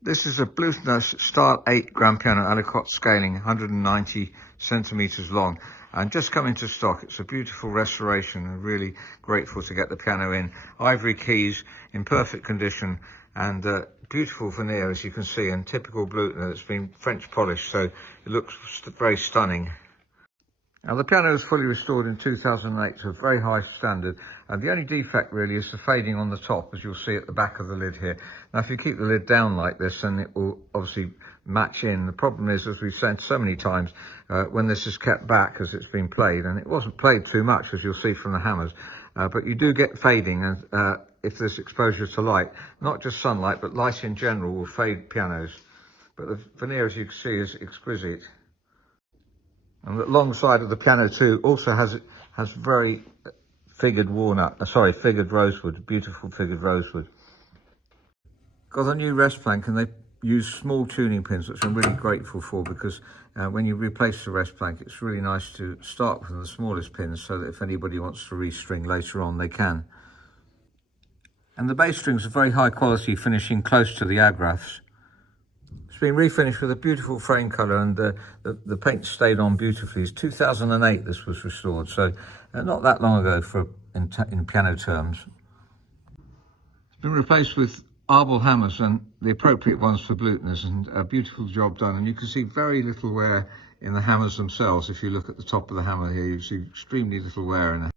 This is a Bluthner Style 8 grand piano, Aliquot scaling, 190 centimetres long, and just come into stock. It's a beautiful restoration and really grateful to get the piano in. Ivory keys in perfect condition and beautiful veneer, as you can see, and typical Bluthner. It's been French polished, so it looks very stunning. Now, the piano was fully restored in 2008 to a very high standard, and the only defect really is the fading on the top, as you'll see at the back of the lid here. Now, if you keep the lid down like this, then it will obviously match in. The problem is, as we've said so many times, when this is kept back as it's been played, and it wasn't played too much, as you'll see from the hammers, but you do get fading, and if there's exposure to light, not just sunlight, but light in general will fade pianos. But the veneer, as you can see, is exquisite. And the long side of the piano too also has very figured figured rosewood, beautiful figured rosewood. Got a new rest plank, and they use small tuning pins, which I'm really grateful for, because when you replace the rest plank, it's really nice to start with the smallest pins, so that if anybody wants to restring later on, they can. And the bass strings are very high quality, finishing close to the agrafs. It's been refinished with a beautiful frame colour, and the paint stayed on beautifully. It's 2008 this was restored, so not that long ago in piano terms. It's been replaced with Arbel hammers, and the appropriate ones for Bluthners, and a beautiful job done. And you can see very little wear in the hammers themselves. If you look at the top of the hammer here, you see extremely little wear in it.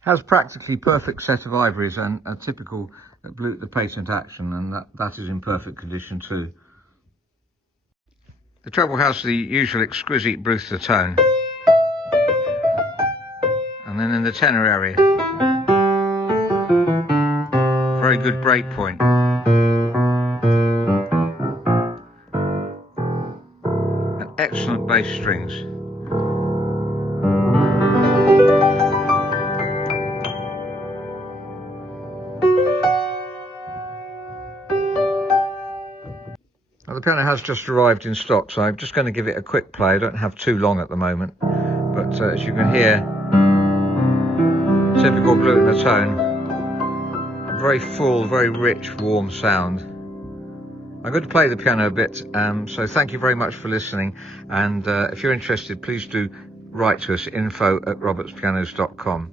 Has practically perfect set of ivories and a typical Bluthner patent action, and that is in perfect condition too. The treble has the usual exquisite Bluthner tone, and then in the tenor area, very good break point. And excellent bass strings. Now, the piano has just arrived in stock, so I'm just going to give it a quick play. I don't have too long at the moment, but as you can hear, typical Bluthner tone, very full, very rich, warm sound. I'm going to play the piano a bit, so thank you very much for listening, and if you're interested, please do write to us, info@robertspianos.com.